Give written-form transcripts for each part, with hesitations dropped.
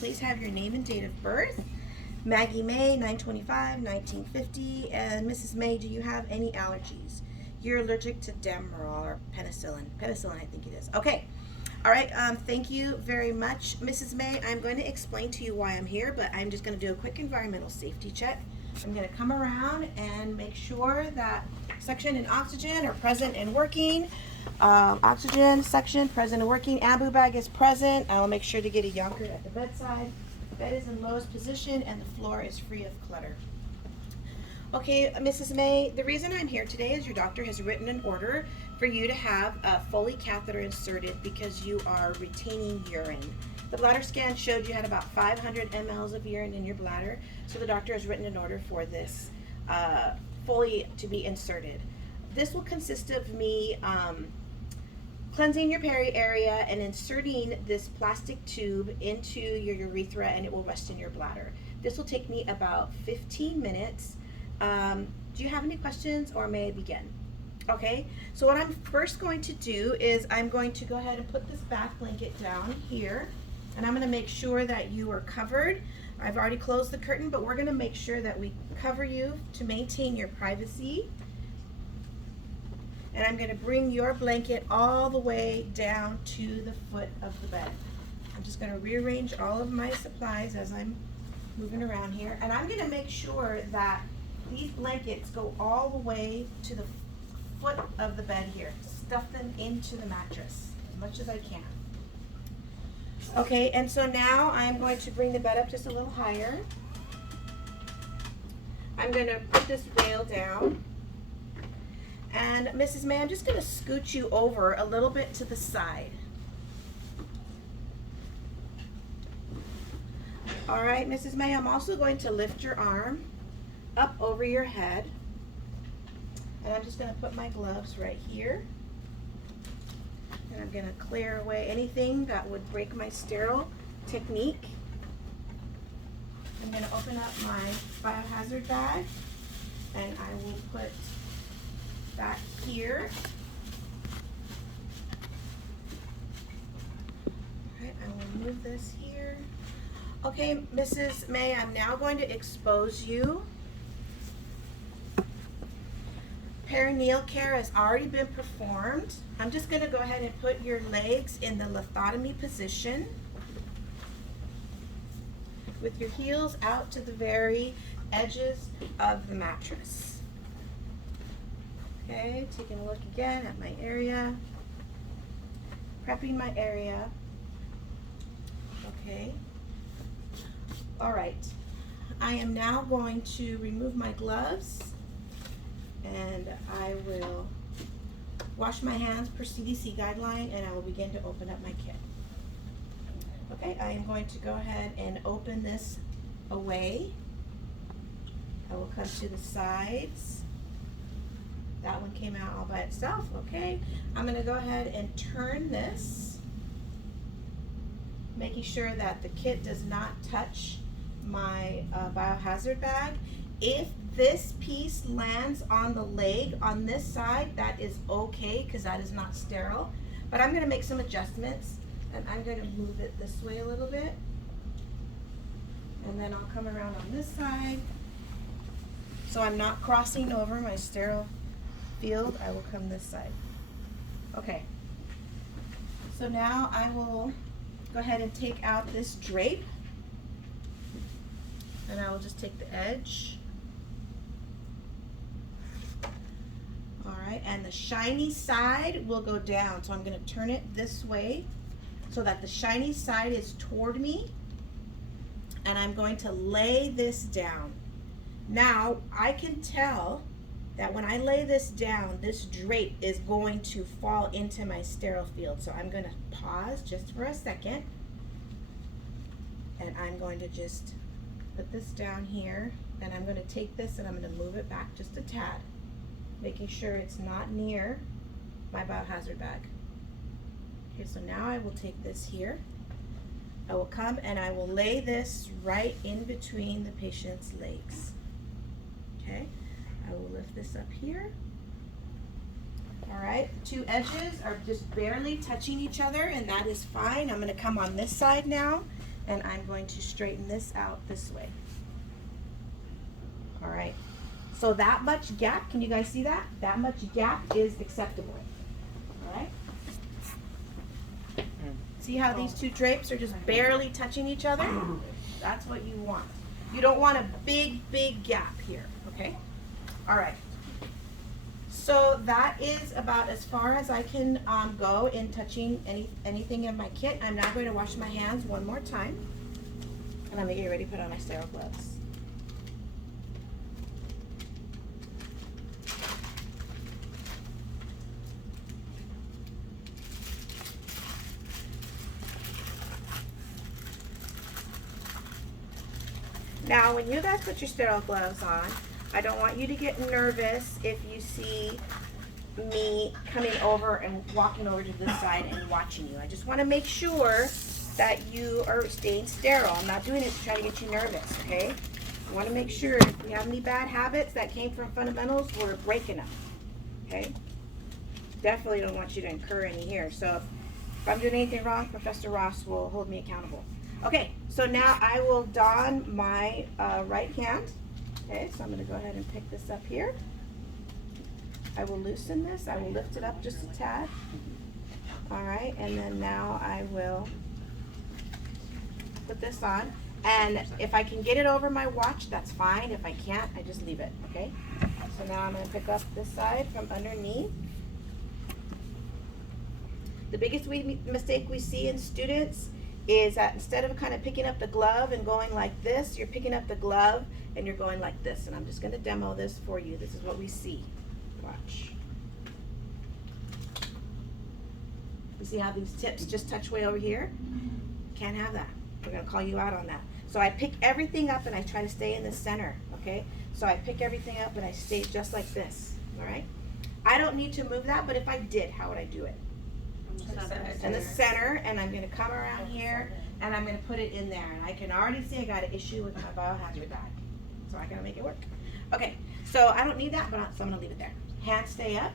Please have your name and date of birth. Maggie May, 9/25, 1950. And Mrs. May, do you have any allergies? You're allergic to Demerol or penicillin. Penicillin, I think it is. Okay. All right. Thank you very much, Mrs. May. I'm going to explain to you why I'm here, but I'm just going to do a quick environmental safety check. I'm going to come around and make sure that suction and oxygen are present and working. Oxygen, suction, present and working. Ambu bag is present. I will make sure to get a Yonker at the bedside. Bed is in lowest position and the floor is free of clutter. Okay, Mrs. May, the reason I'm here today is your doctor has written an order for you to have a Foley catheter inserted because you are retaining urine. The bladder scan showed you had about 500 mLs of urine in your bladder, so the doctor has written an order for this Foley to be inserted. This will consist of me cleansing your peri area and inserting this plastic tube into your urethra, and it will rest in your bladder. This will take me about 15 minutes. Do you have any questions, or may I begin? Okay, so what I'm first going to do is I'm going to go ahead and put this bath blanket down here, and I'm going to make sure that you are covered. I've already closed the curtain, but we're going to make sure that we cover you to maintain your privacy. And I'm going to bring your blanket all the way down to the foot of the bed. I'm just going to rearrange all of my supplies as I'm moving around here, and I'm going to make sure that these blankets go all the way to the foot of the bed here. Stuff them into the mattress as much as I can. Okay, and so now I'm going to bring the bed up just a little higher. I'm going to put this rail down. And Mrs. May, I'm just going to scoot you over a little bit to the side. All right, Mrs. May, I'm also going to lift your arm up over your head. And I'm just going to put my gloves right here. And I'm going to clear away anything that would break my sterile technique. I'm going to open up my biohazard bag, and I will put back here. All right, I will move this here. Okay, Mrs. May, I'm now going to expose you. Perineal care has already been performed. I'm just going to go ahead and put your legs in the lithotomy position with your heels out to the very edges of the mattress. Okay, taking a look again at my area, prepping my area. Okay, all right. I am now going to remove my gloves, and I will wash my hands per CDC guideline, and I will begin to open up my kit. Okay, I am going to go ahead and open this away. I will come to the sides. That one came out all by itself. Okay, I'm going to go ahead and turn this, making sure that the kit does not touch my biohazard bag. If this piece lands on the leg on this side, that is okay because that is not sterile. But I'm going to make some adjustments, and I'm going to move it this way a little bit. And then I'll come around on this side. So I'm not crossing over my sterile field. I will come this side. Okay. So now I will go ahead and take out this drape. And I will just take the edge. All right, and the shiny side will go down. So I'm going to turn it this way so that the shiny side is toward me. And I'm going to lay this down. Now, I can tell that when I lay this down, this drape is going to fall into my sterile field. So I'm going to pause just for a second. And I'm going to just put this down here. And I'm going to take this and I'm going to move it back just a tad, making sure it's not near my biohazard bag. Okay, so now I will take this here. I will come and I will lay this right in between the patient's legs. Okay, I will lift this up here. All right, the two edges are just barely touching each other, and that is fine. I'm going to come on this side now, and I'm going to straighten this out this way. All right. So that much gap, can you guys see that? That much gap is acceptable. All right. See how these two drapes are just barely touching each other? That's what you want. You don't want a big, big gap here, okay? All right. So that is about as far as I can go in touching anything in my kit. I'm now going to wash my hands one more time. And I'm going to get ready to put on my sterile gloves. Now, when you guys put your sterile gloves on, I don't want you to get nervous if you see me coming over and walking over to this side and watching you. I just want to make sure that you are staying sterile. I'm not doing it to try to get you nervous, okay? I want to make sure if we have any bad habits that came from fundamentals, we're breaking them, okay? Definitely don't want you to incur any here. So if I'm doing anything wrong, Professor Ross will hold me accountable. Okay, so now I will don my right hand. Okay, so I'm going to go ahead and pick this up here. I will loosen this. I will lift it up just a tad. All right, and then now I will put this on. And if I can get it over my watch, that's fine. If I can't, I just leave it, okay? So now I'm going to pick up this side from underneath. The biggest mistake we see in students is that instead of kind of picking up the glove and going like this, you're picking up the glove and you're going like this. And I'm just going to demo this for you. This is what we see. Watch. You see how these tips just touch way over here? Can't have that. We're going to call you out on that. So I pick everything up and I try to stay in the center, okay? So I pick everything up and I stay just like this, all right? I don't need to move that, but if I did, how would I do it? In the center, and I'm going to come around here and I'm going to put it in there. And I can already see I got an issue with my biohazard bag, so I got to make it work. Okay, so I don't need that, but so I'm going to leave it there. Hands stay up,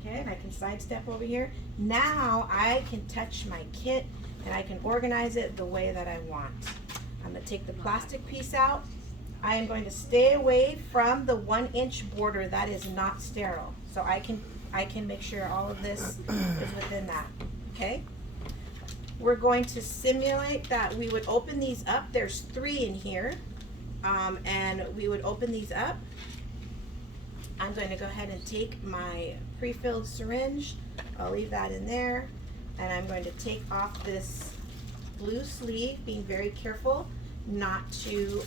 okay, and I can sidestep over here. Now I can touch my kit and I can organize it the way that I want. I'm going to take the plastic piece out. I am going to stay away from the 1-inch border. That is not sterile, so I can make sure all of this is within that, okay? We're going to simulate that we would open these up. There's 3 in here, and we would open these up. I'm going to go ahead and take my pre-filled syringe. I'll leave that in there, and I'm going to take off this blue sleeve, being very careful not to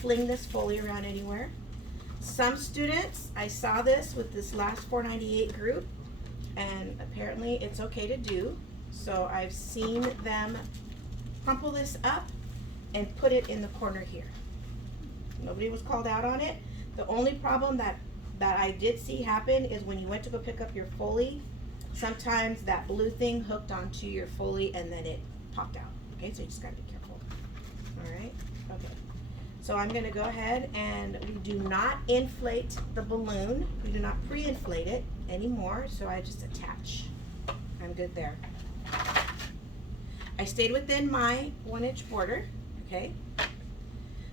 fling this Foley around anywhere. Some students, I saw this with this last 498 group, and apparently it's okay to do. So I've seen them crumple this up and put it in the corner here. Nobody was called out on it. The only problem that I did see happen is when you went to go pick up your Foley, sometimes that blue thing hooked onto your Foley and then it popped out. Okay, so you just gotta be careful. All right, okay. So I'm going to go ahead, and we do not inflate the balloon. We do not pre-inflate it anymore, so I just attach. I'm good there. I stayed within my 1-inch border, okay?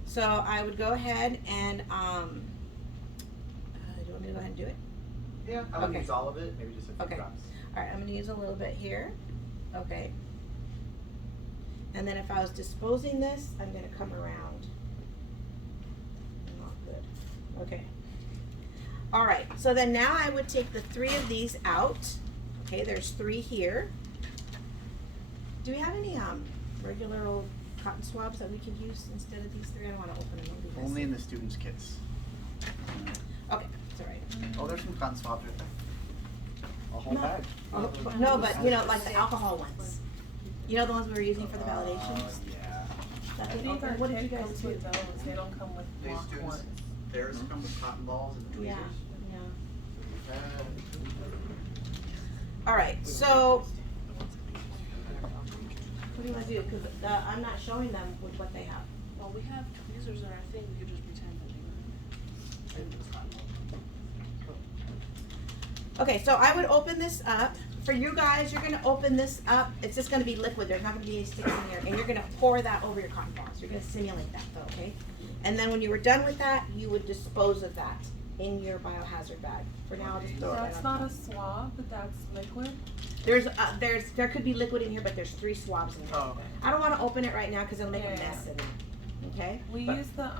So I would go ahead and, do you want me to go ahead and do it? Yeah, I wouldn't use all of it, maybe just a few drops. All right, I'm going to use a little bit here, okay? And then if I was disposing this, I'm going to come around. Okay. All right, so then now I would take the 3 of these out. Okay, there's 3 here. Do we have any regular old cotton swabs that we could use instead of these 3? I don't want to open them. Only in the students' kits. Okay, it's all right. Oh, there's some cotton swabs right there. A whole bag. Oh, no, but you know, like the alcohol ones. You know the ones we were using for the validations? Yeah. What did you guys do? Those. They don't come with These block students, ones. theirs come with cotton balls and tweezers. Yeah. All right, so what do you want to do? Because I'm not showing them with what they have. Well, we have tweezers in our thing. We could just pretend that they were. Okay, so I would open this up for you guys, you're gonna open this up. It's just gonna be liquid. There's not gonna be any sticks in here, and you're gonna pour that over your cotton balls. You're gonna simulate that, though, okay? And then when you were done with that, you would dispose of that in your biohazard bag. For now, I'll just throw it That's right not on. a swab, but that's liquid. There could be liquid in here, but there's 3 swabs in here. Oh, okay. I don't want to open it right now because it'll make a Yeah. mess in there. Okay. We But- use the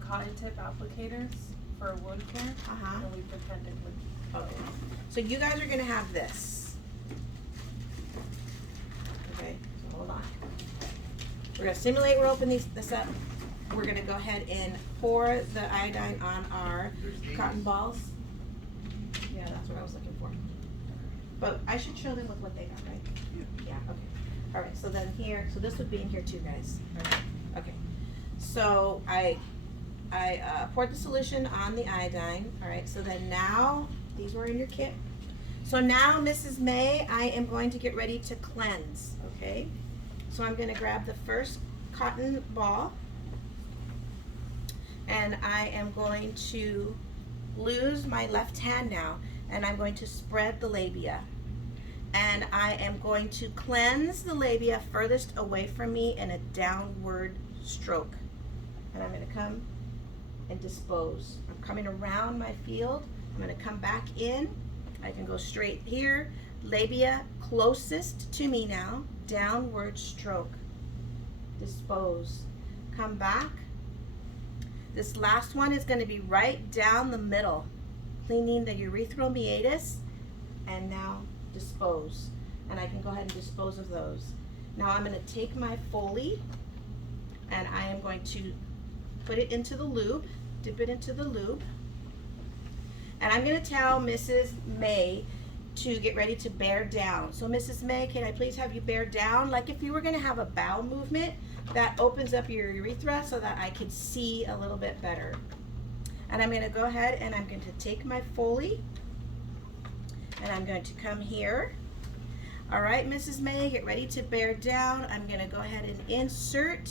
cotton tip applicators for wound care, Uh-huh. and we pretend it would. Okay. So you guys are gonna have this. Okay. So hold on. We're gonna simulate. We're opening this up. We're gonna go ahead and pour the iodine on our cotton balls. Yeah, that's what I was looking for. But I should show them with what they got, right? Yeah. Okay. All right. So then here, so this would be in here too, guys. All right. Okay. So I poured the solution on the iodine. All right. So then now these were in your kit. So now, Mrs. May, I am going to get ready to cleanse. Okay. So I'm going to grab the first cotton ball, and I am going to lose my left hand now, and I'm going to spread the labia. And I am going to cleanse the labia furthest away from me in a downward stroke. And I'm going to come and dispose. I'm coming around my field. I'm going to come back in. I can go straight here. Labia closest to me now. Downward stroke. Dispose. Come back. This last one is going to be right down the middle, cleaning the urethral meatus, and now dispose. And I can go ahead and dispose of those. Now I'm going to take my Foley, and I am going to put it into the lube, dip it into the lube, and I'm going to tell Mrs. May to get ready to bear down. So Mrs. May, can I please have you bear down like if you were going to have a bowel movement that opens up your urethra so that I could see a little bit better. And I'm going to go ahead and I'm going to take my Foley, and I'm going to come here. All right, Mrs. May, get ready to bear down. I'm going to go ahead and insert,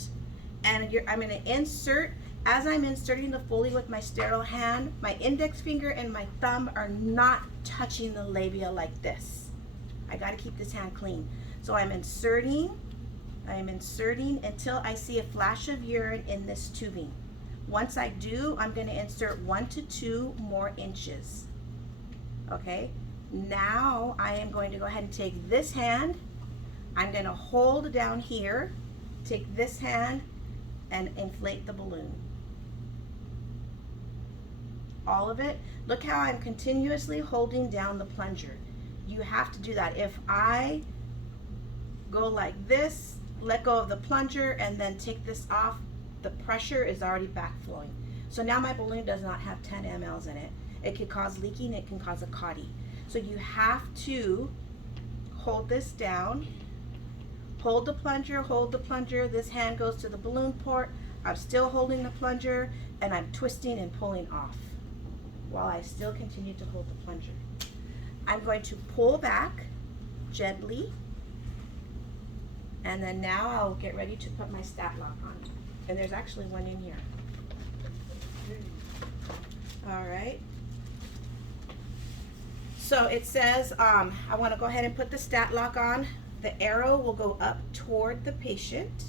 and I'm going to insert. As I'm inserting the Foley with my sterile hand, my index finger and my thumb are not touching the labia like this. I got to keep this hand clean. So I'm inserting until I see a flash of urine in this tubing. Once I do, I'm going to insert 1 to 2 more inches. Okay, now I am going to go ahead and take this hand. I'm going to hold down here, take this hand, and inflate the balloon. All of it. Look how I'm continuously holding down the plunger. You have to do that. If I go like this, let go of the plunger, and then take this off, the pressure is already back flowing. So now my balloon does not have 10 mLs in it. It could cause leaking, it can cause a COTI. So you have to hold this down, hold the plunger, this hand goes to the balloon port, I'm still holding the plunger, and I'm twisting and pulling off while I still continue to hold the plunger. I'm going to pull back gently, and then now I'll get ready to put my stat lock on. And there's actually one in here. All right. So it says, I want to go ahead and put the stat lock on. The arrow will go up toward the patient.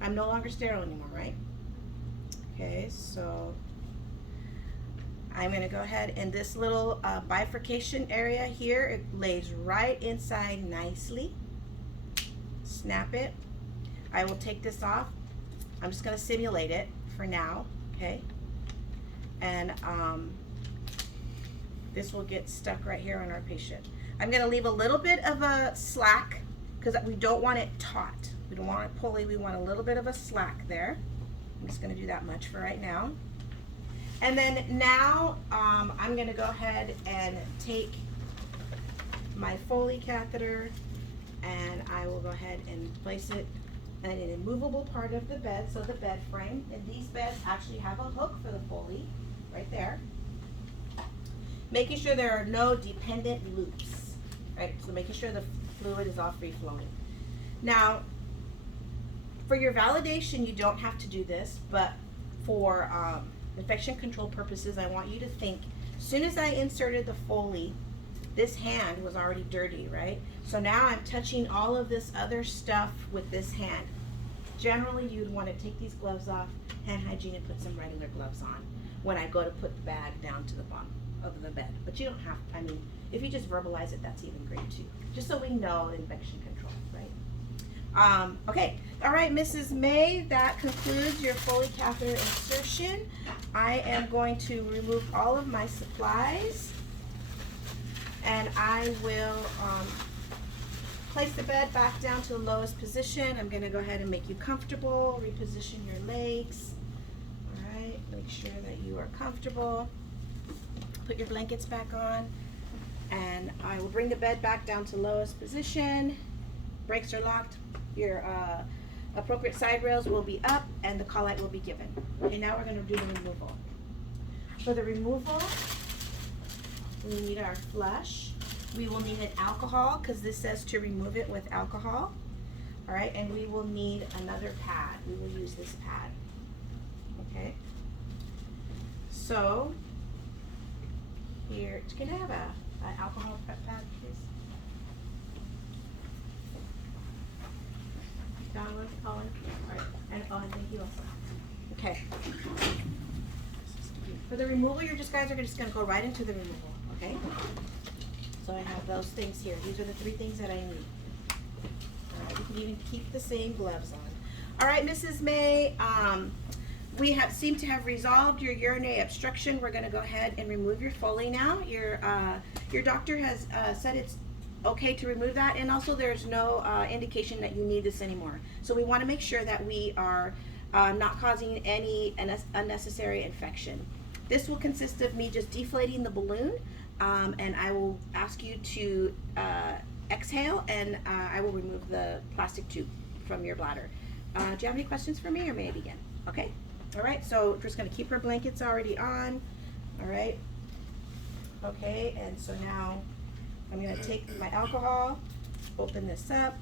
I'm no longer sterile anymore, right? Okay, so I'm going to go ahead, and this little bifurcation area here, it lays right inside nicely. Snap it. I will take this off. I'm just going to simulate it for now, okay? And this will get stuck right here on our patient. I'm going to leave a little bit of a slack because we don't want it taut. We don't want it pulley. We want a little bit of a slack there. I'm just going to do that much for right now. And then now I'm going to go ahead and take my Foley catheter, and I will go ahead and place it in an immovable part of the bed, so the bed frame. And these beds actually have a hook for the Foley right there. Making sure there are no dependent loops, right? So making sure the fluid is all free flowing. Now, for your validation, you don't have to do this, but for infection control purposes, I want you to think, as soon as I inserted the Foley, this hand was already dirty, right? So now I'm touching all of this other stuff with this hand. Generally, you'd want to take these gloves off, hand hygiene, and put some regular gloves on when I go to put the bag down to the bottom of the bed. But you don't have, I mean, if you just verbalize it, that's even great too. Just so we know infection control, right? Okay, all right, Mrs. May, that concludes your Foley catheter insertion. I am going to remove all of my supplies, and I will place the bed back down to the lowest position. I'm gonna go ahead and make you comfortable, reposition your legs. All right, make sure that you are comfortable. Put your blankets back on, and I will bring the bed back down to lowest position. Brakes are locked. Your appropriate side rails will be up, and the call light will be given. Okay, now we're gonna do the removal. For the removal, we need our flush. We will need an alcohol, because this says to remove it with alcohol. All right, and we will need another pad. We will use this pad. Okay. So, here, can I have an alcohol prep pad, please? Donald, Colin, all right, and thank you also. Okay. For the removal, you guys are just gonna go right into the removal, okay? So I have those things here. These are the 3 things that I need. All right, you can even keep the same gloves on. All right, Mrs. May, we seem to have resolved your urinary obstruction. We're gonna go ahead and remove your Foley now. Your doctor has said it's okay to remove that, and also there's no indication that you need this anymore. So we wanna make sure that we are not causing any unnecessary infection. This will consist of me just deflating the balloon, and I will ask you to exhale, and I will remove the plastic tube from your bladder. Do you have any questions for me, or may I begin? Okay. All right, so we're just gonna keep our blankets already on. All right. Okay, and so now I'm gonna take my alcohol, open this up.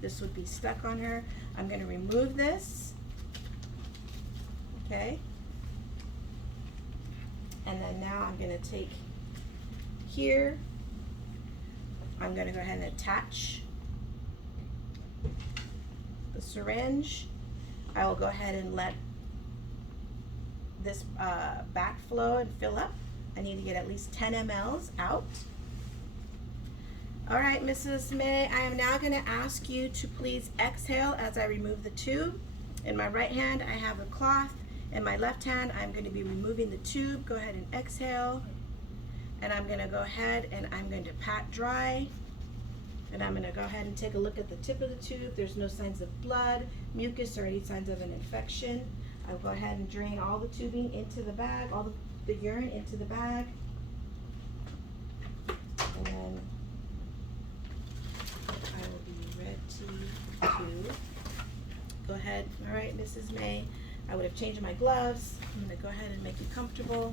This would be stuck on her. I'm gonna remove this. Okay. And then now I'm gonna take here. I'm gonna go ahead and attach the syringe. I will go ahead and let this backflow and fill up. I need to get at least 10 mLs out. All right, Mrs. May, I am now gonna ask you to please exhale as I remove the tube. In my right hand, I have a cloth. In my left hand, I'm gonna be removing the tube. Go ahead and exhale. And I'm gonna go ahead and I'm going to pat dry. And I'm gonna go ahead and take a look at the tip of the tube. There's no signs of blood, mucus, or any signs of an infection. I'll go ahead and drain all the tubing into the bag, all the urine into the bag. And then I will be ready to go ahead. All right, Mrs. May, I would have changed my gloves. I'm gonna go ahead and make you comfortable.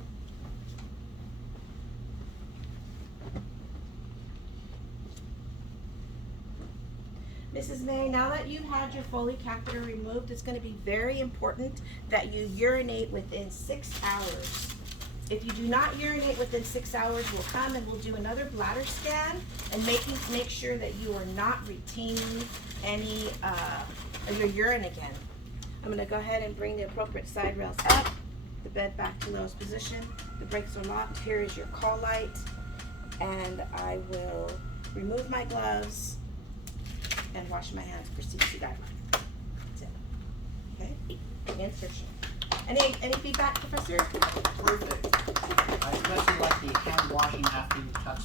Mrs. May, now that you've had your Foley catheter removed, it's going to be very important that you urinate within 6 hours. If you do not urinate within 6 hours, we'll come and we'll do another bladder scan and make sure that you are not retaining any of your urine again. I'm going to go ahead and bring the appropriate side rails up, the bed back to lowest position. The brakes are locked. Here is your call light, and I will remove my gloves and wash my hands per CDC guideline. That's it. Okay? Insertion. Any feedback, Professor? Perfect. I especially like the hand washing after you touch